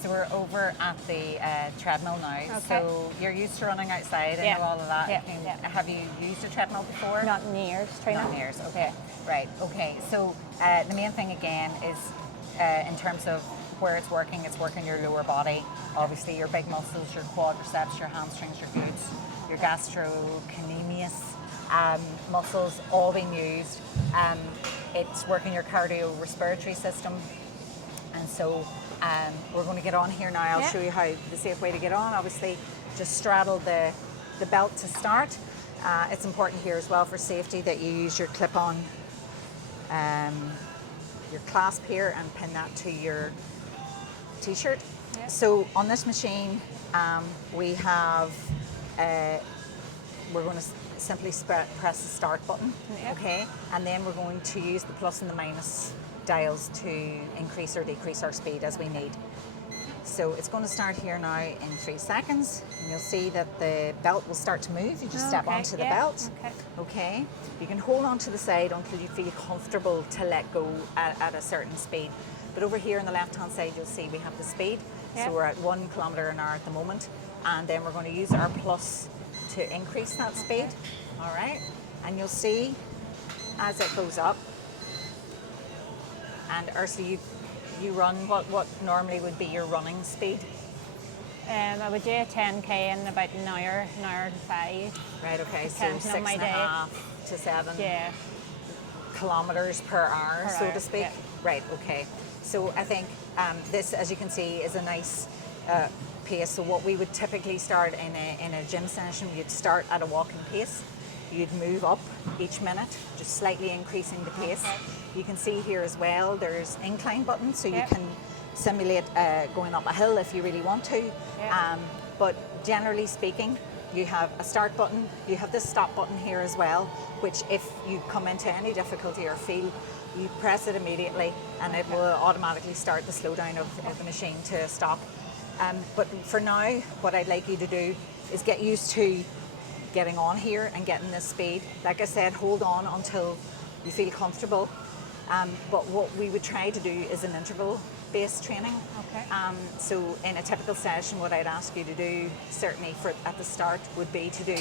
So we're over at the treadmill now. Okay. So you're used to running outside. I Yeah. know all of that. Yeah, Can- yeah. Have you used a treadmill before? Not in years, Triona. Not years. Okay. Right. Okay. So the main thing again is in terms of where it's working your lower body. Obviously, your big muscles, your quadriceps, your hamstrings, your glutes, your gastrocnemius muscles, all being used. It's working your cardiorespiratory system. And so we're going to get on here now. I'll Yeah. show you how the safe way to get on. Obviously, just straddle the belt to start. It's important here as well for safety that you use your clip-on, your clasp here, and pin that to your t-shirt. Yeah. So on this machine, we have, we're going to simply press the start button, Yeah. okay? And then we're going to use the plus and the minus dials to increase or decrease our speed as we need. So it's going to start here now in 3 seconds. And you'll see that the belt will start to move. You just step Okay, onto the yeah, belt. okay. Okay. You can hold on to the side until you feel comfortable to let go at a certain speed. But over here on the left-hand side, you'll see we have the speed. Yeah. So we're at 1 kilometre an hour at the moment. And then we're going to use our plus to increase that speed. All right. And you'll see as it goes up. And Ursula, you run what normally would be your running speed. I would do a 10K in about an hour and 5. Right, okay, so Depends on my day. 6.5 to 7 Yeah. kilometres per hour, Per so hour, to speak. yeah. Right, okay. So I think this, as you can see, is a nice pace. So what we would typically start in a gym session, you'd start at a walking pace. You'd move up each minute, just slightly increasing the pace. Okay. You can see here as well, there's incline buttons, so you Yep. can simulate going up a hill if you really want to. Yep. But generally speaking, you have a start button, you have this stop button here as well, which if you come into any difficulty or feel, you press it immediately and it will automatically start the slowdown of the machine to stop. But for now, what I'd like you to do is get used to getting on here and getting this speed. Like I said, hold on until you feel comfortable. But what we would try to do is an interval based training. Okay. So in a typical session, what I'd ask you to do, certainly at the start, would be to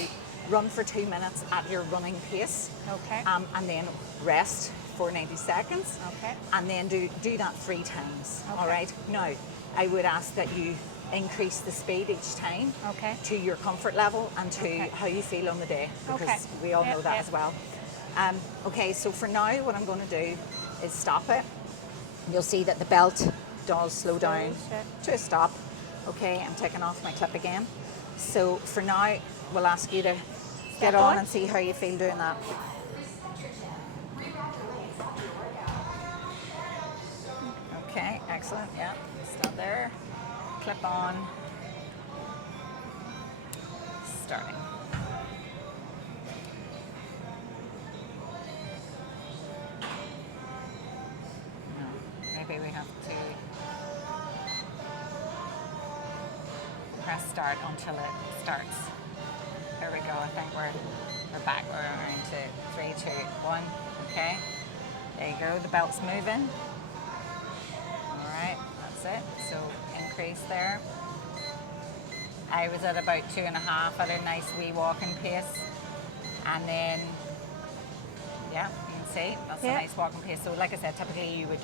run for 2 minutes at your running pace. Okay. And then rest for 90 seconds. Okay. And then do that 3 times. Okay. All right. Now, I would ask that you increase the speed each time Okay. to your comfort level and to Okay. how you feel on the day, because Okay. we all know Yep, that yep. as well. Okay, so for now, what I'm going to do is stop it. You'll see that the belt does slow down Shift. to a stop. Okay, I'm taking off my clip again. So for now, we'll ask you to get on forward. and see how you feel doing that. Okay, excellent. Yeah, stop there. Clip on. Starting. No, maybe we have to press start until it starts. There we go. I think we're back. We're around to 3, 2, 1. Okay. There you go. The belt's moving. All right. That's it. So increase there. I was at about 2.5 at a nice wee walking pace, and then yeah, you can see that's a Yeah. nice walking pace. So like I said, typically you would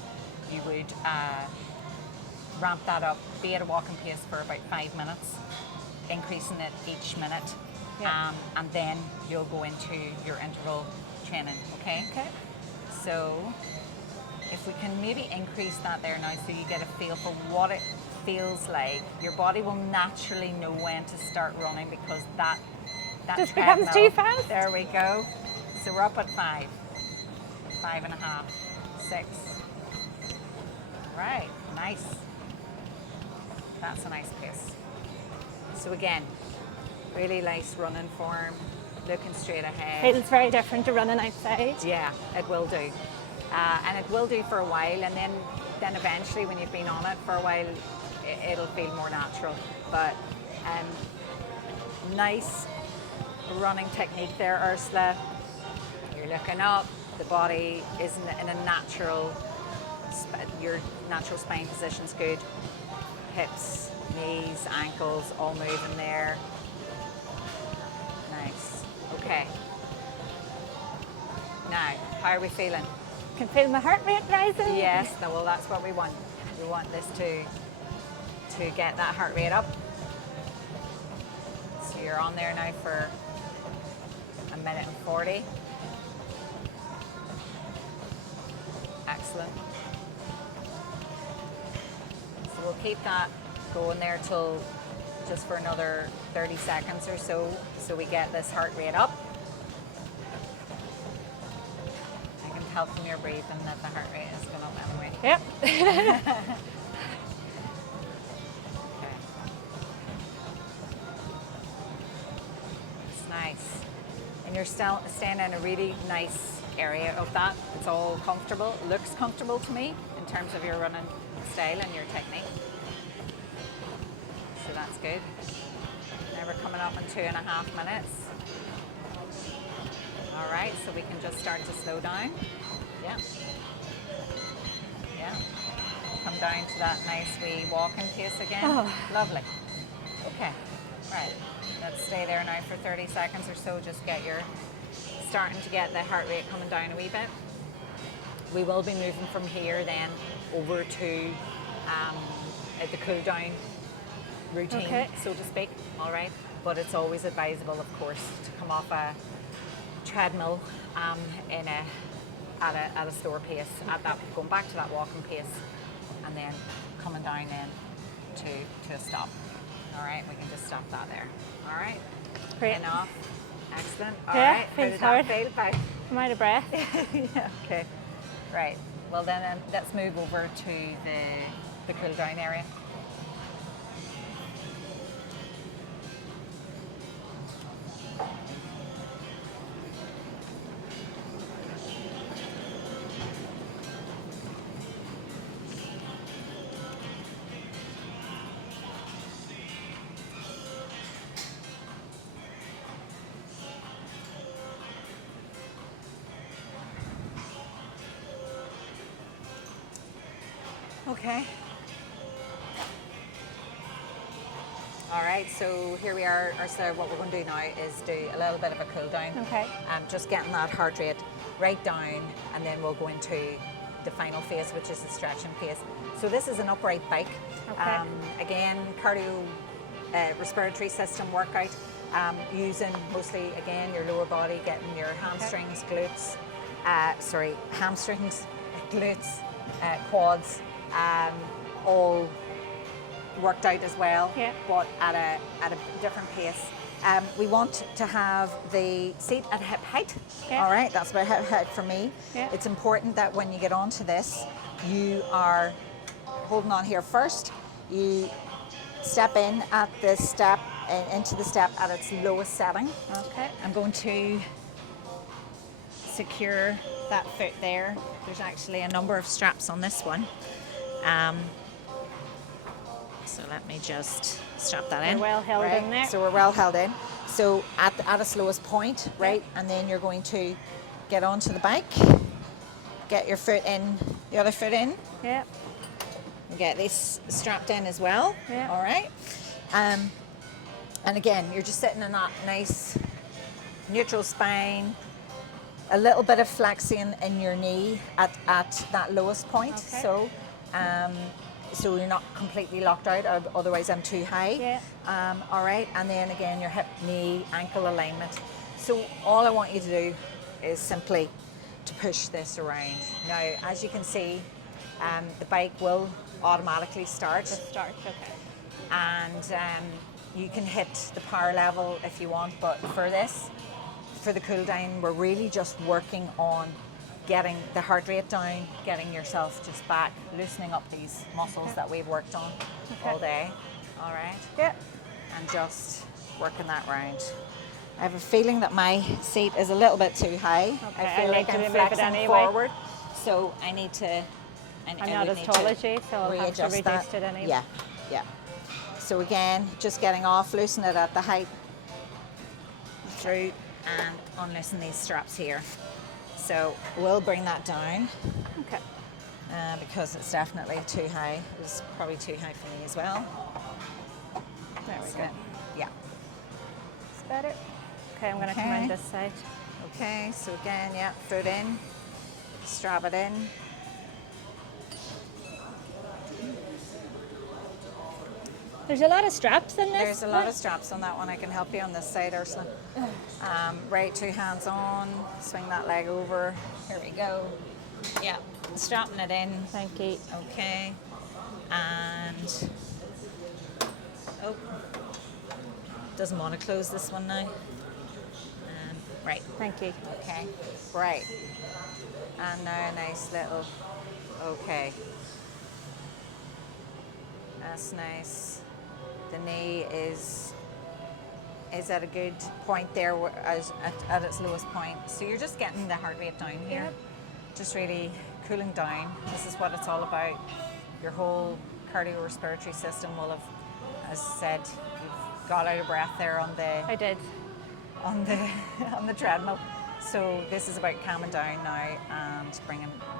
ramp that up, be at a walking pace for about 5 minutes, increasing it each minute, Yeah. and then you'll go into your interval training. Okay. Okay. So if we can maybe increase that there now, so you get a feel for what it feels like, your body will naturally know when to start running, because that Just becomes too treadmill- fast. There we go. So we're up at 5, 5.5, 6. Right, nice. That's a nice pace. So again, really nice running form, looking straight ahead. Feels very different to running outside. Yeah, it will do. And it will do for a while, and then eventually when you've been on it for a while, it'll feel more natural. But nice running technique there, Ursula. You're looking up, the body is in a natural, your natural spine position's good. Hips, knees, ankles, all moving there. Nice. Okay. Now, how are we feeling? Can feel my heart rate rising. Yes, well, that's what we want. We want this to get that heart rate up. So you're on there now for 1:40. Excellent. So we'll keep that going there till just for another 30 seconds or so we get this heart rate up. I can tell from your breathing that the heart rate is going up anyway. Yep. Okay. It's nice. And you're still staying in a really nice area of that. It's all comfortable. It looks comfortable to me in terms of your running style and your technique. So that's good. Now we're coming up in 2.5 minutes. All right, so we can just start to slow down. Yeah. Yeah. Come down to that nice wee walking pace again. Oh. Lovely. Okay. Right. Let's stay there now for 30 seconds or so. Just starting to get the heart rate coming down a wee bit. We will be moving from here then over to the cool down routine, Okay. so to speak. All right. But it's always advisable, of course, to come off a treadmill at a slower pace, going back to that walking pace, and then coming down then to a stop. All right, we can just stop that there. All right, Great. enough. Excellent. All Yeah, right, how feels did hard. that feel? Bye. I'm out of breath. Yeah, okay. Right. Well then, let's move over to the cool down area. Okay, All right, so here we are. So what we're going to do now is do a little bit of a cool down. Okay. Just getting that heart rate right down, and then we'll go into the final phase, which is the stretching phase. So this is an upright bike. Okay. Again, cardio respiratory system workout, using mostly, again, your lower body, getting your hamstrings, glutes, glutes, quads, all worked out as well, Yeah. but at a different pace. We want to have the seat at hip height. Yeah. All right, that's about hip height for me. Yeah. It's important that when you get onto this, you are holding on here first. You step in at the step, into the step at its lowest setting. Okay. I'm going to secure that foot there. There's actually a number of straps on this one. So let me just strap that in. We're well held right? in there. So we're well held in. So at its lowest point, right? And then you're going to get onto the bike, get your foot in, the other foot in, Yeah. and get this strapped in as well. Yeah. All right. And again, you're just sitting in that nice neutral spine, a little bit of flexing in your knee at that lowest point. Okay. So you're not completely locked out, otherwise I'm too high. Yeah. All right, and then again your hip, knee, ankle alignment. So all I want you to do is simply to push this around. Now, as you can see, the bike will automatically start. Just start. Okay. And you can hit the power level if you want, but for this, for the cool down, we're really just working on getting the heart rate down, getting yourself just back, loosening up these muscles that we've worked on all day. All right? Yeah. And just working that round. I have a feeling that my seat is a little bit too high. Okay, I feel I like need to I'm move it flexing anyway. forward, so I need to. I'm not as tall as you, so I'll have to readjust reduce that. it anyway. Yeah, yeah. So again, just getting off, loosen it at the height through, and unloosen these straps here. So we'll bring that down Okay. because it's definitely too high. It's probably too high for me as well. There we So, go. yeah. It's better. Okay, I'm going to come Okay. around this side. Okay, so again, yeah, foot in, strap it in. There's a lot of straps in this. There's a lot of straps on that one. I can help you on this side, Ursula. Right, 2 hands on, swing that leg over. Here we go. Yeah, strapping it in. Thank you. Okay. And, oh, doesn't want to close this one now. Right, Thank you. okay, right. And now a nice little, okay. That's nice. The knee is at a good point there, at its lowest point. So you're just getting the heart rate down here. Yep. Just really cooling down. This is what it's all about. Your whole cardiorespiratory system will have, as I said, you've got out of breath there on the I did. on the treadmill. So this is about calming down now and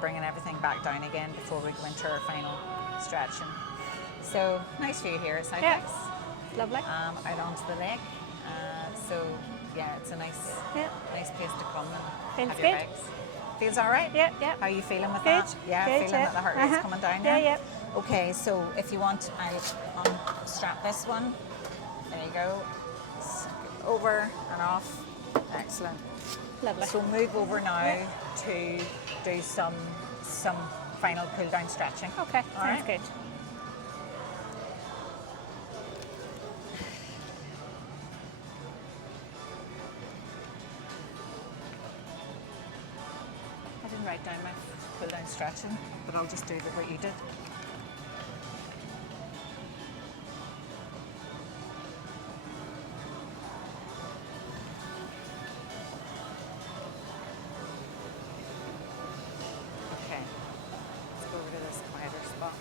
bringing everything back down again before we go into our final stretching. So nice view here at Yeah. Southex. Lovely. Out onto the lake. So yeah, it's a nice Yeah. place to come and Feels have your good. bikes. Feels all right? Yeah, yeah. How are you feeling with Good. that? Yeah, Good, feeling yeah. that the heart rate's Uh-huh. coming down Yeah, now? yeah. Okay, so if you want, I'll unstrap this one. There you go. Over and off. Excellent. Lovely. So move over now to do some final cool down stretching. Okay, All sounds right. good. I didn't write down my cool down stretching, but I'll just do what you did. Okay, let's go over to this quieter spot.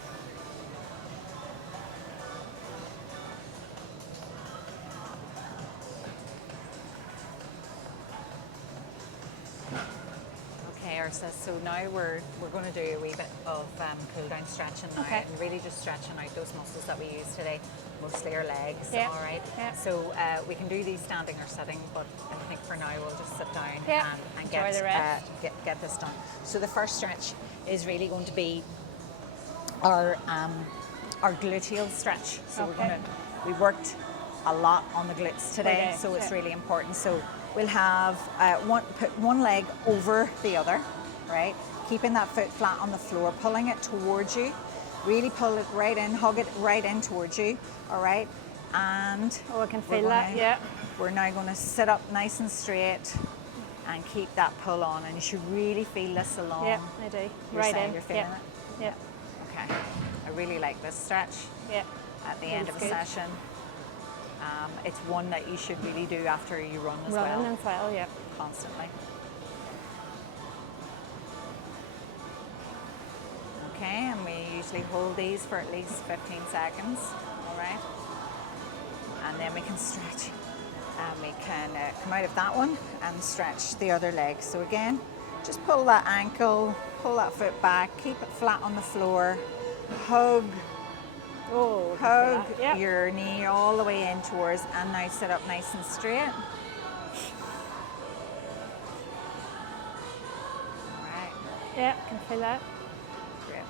Okay, process. So now we're going to do a wee bit of cool down stretching now, Okay. and really just stretching out those muscles that we use today, mostly our legs. Yeah. All right. Yeah. So we can do these standing or sitting, but I think for now we'll just sit down Yeah. and Enjoy the rest. get this done. So the first stretch is really going to be our gluteal stretch. So Okay. we worked a lot on the glutes today, Okay, so it's yeah. really important. So we'll have put one leg over the other, right? Keeping that foot flat on the floor, pulling it towards you. Really pull it right in, hug it right in towards you, all right? And Oh, I can we're feel that, gonna- yeah. We're now going to sit up nice and straight and keep that pull on, and you should really feel this along. Yeah, I do. Your Right side. in. You're feeling Yeah. it? Yeah. Okay. I really like this stretch Yeah. at the end of Feels a good. session. It's one that you should really do after you run as Running well, as well, yeah. constantly. Okay, and we usually hold these for at least 15 seconds, all right? And then we can stretch. And we can come out of that one and stretch the other leg. So again, just pull that ankle, pull that foot back, keep it flat on the floor, hug Oh, I can feel Hug that. Yeah. your knee all the way in towards, and now sit up nice and straight. All right, Yeah, I can feel that. great.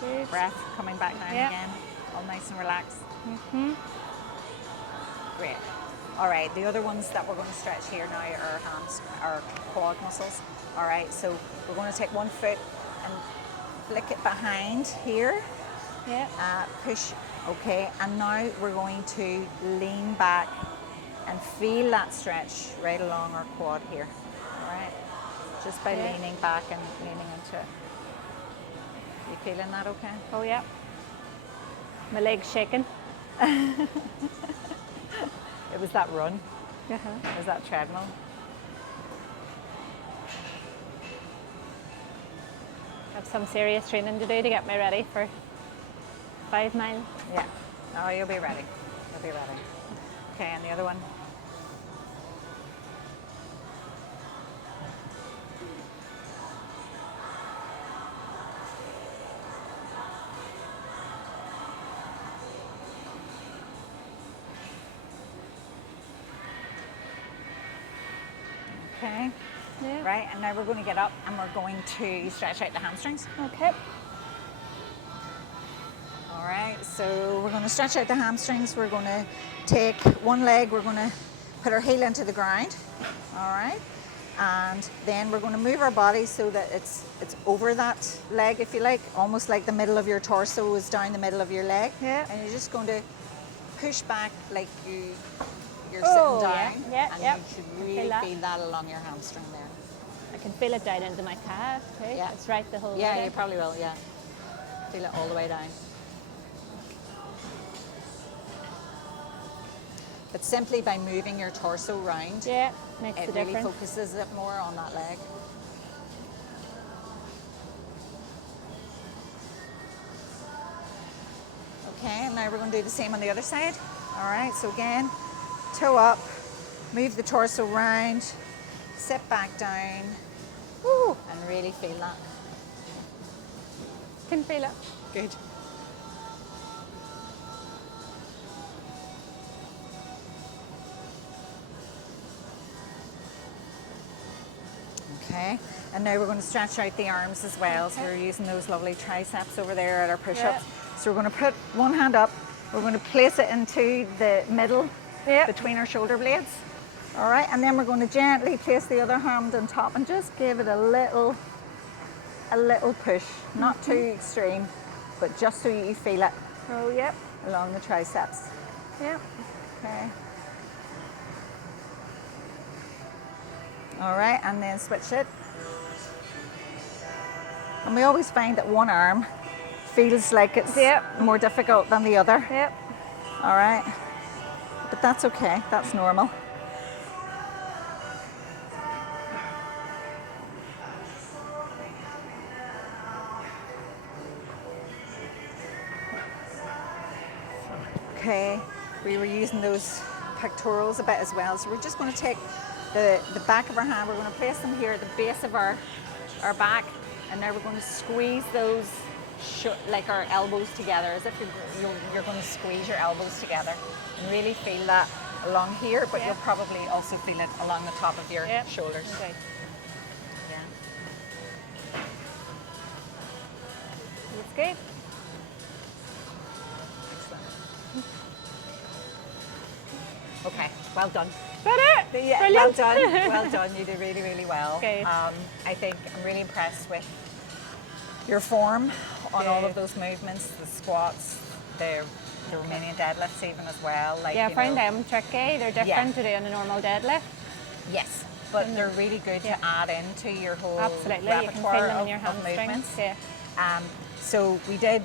Good. Breath coming back down Yeah. again, all nice and relaxed. Great. All right, the other ones that we're going to stretch here now are our quad muscles. All right, so we're going to take one foot and flick it behind here. Yeah. Push, okay, and now we're going to lean back and feel that stretch right along our quad here, all right? Just by Yeah. leaning back and leaning into it. You feeling that okay? Oh, yeah. My leg's shaking. It was that run, Uh-huh. it was that treadmill. Have some serious training to do to get me ready for 5 miles. Yeah, oh, you'll be ready, you'll be ready. Okay, and the other one. Okay, Yeah. right, and now we're going to get up and we're going to stretch out the hamstrings. Okay. All right, so we're going to stretch out the hamstrings. We're going to take one leg, we're going to put our heel into the ground, all right? And then we're going to move our body so that it's over that leg, if you like, almost like the middle of your torso is down the middle of your leg. Yeah. And you're just going to push back like you're Oh, sitting yeah, down. yeah, and yeah. you should I feel really that. feel that along your hamstring there. I can feel it down into my calf too. Yeah. It's right the whole Yeah, way you down. probably will, yeah. Feel it all the way down. But simply by moving your torso round, Yeah, makes it a really difference. focuses it more on that leg. Okay, and now we're going to do the same on the other side. All right, so again, toe up, move the torso round, sit back down, woo, and really feel that. Can feel it. Good. Okay, and now we're going to stretch out the arms as well. So Okay. we're using those lovely triceps over there at our push-ups. Yeah. So we're going to put one hand up, we're going to place it into the middle Yeah. between our shoulder blades. All right, and then we're going to gently place the other hand on top and just give it a little push, not too extreme, but just so you feel it Oh, yep. along the triceps. Yep. Okay. All right, and then switch it. And we always find that one arm feels like it's Yep. more difficult than the other. Yep. All right, but that's okay, that's normal. Okay, we were using those pectorals a bit as well. So we're just going to take the back of our hand, we're going to place them here at the base of our back, and now we're going to squeeze those like our elbows together, as if you're going to squeeze your elbows together, and really feel that along here, but Yeah. you'll probably also feel it along the top of your Yep. shoulders. Okay. Yeah. That's good. Excellent. Okay, well done. Is that it? Yeah, well Brilliant. done. Well done. You did really, really well. Good. I think I'm really impressed with your form on all Good. of those movements, the squats, the Romanian deadlifts even as well. Like, Yeah, I you find know, them tricky. They're different to doing a normal deadlift. yes, but they're really good Yeah. to add into your whole Absolutely. You can repertoire feel them of, in your of hamstrings. movements. Yeah. So we did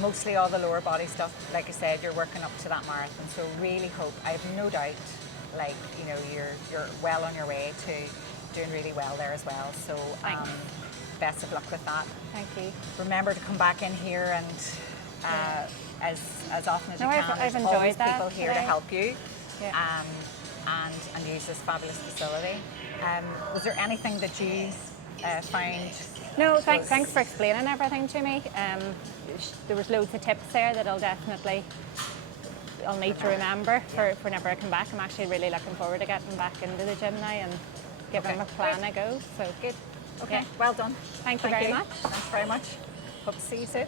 mostly all the lower body stuff. Like I said, you're working up to that marathon. So really hope, I have no doubt, like, you know, you're well on your way to doing really well there as well. So Thanks. best of luck with that. Thank you. Remember to come back in here and as often as you No, can. I've There's enjoyed always that people here to today. help you. Yeah. And use this fabulous facility. Was there anything that you found? No, thanks for explaining everything to me. There was loads of tips there that I'll need to remember for whenever I come back. I'm actually really looking forward to getting back into the gym now and giving Okay. my plan a go. So Good. Okay. Yeah. Well done. Thank you very much. Thanks very much. Hope to see you soon.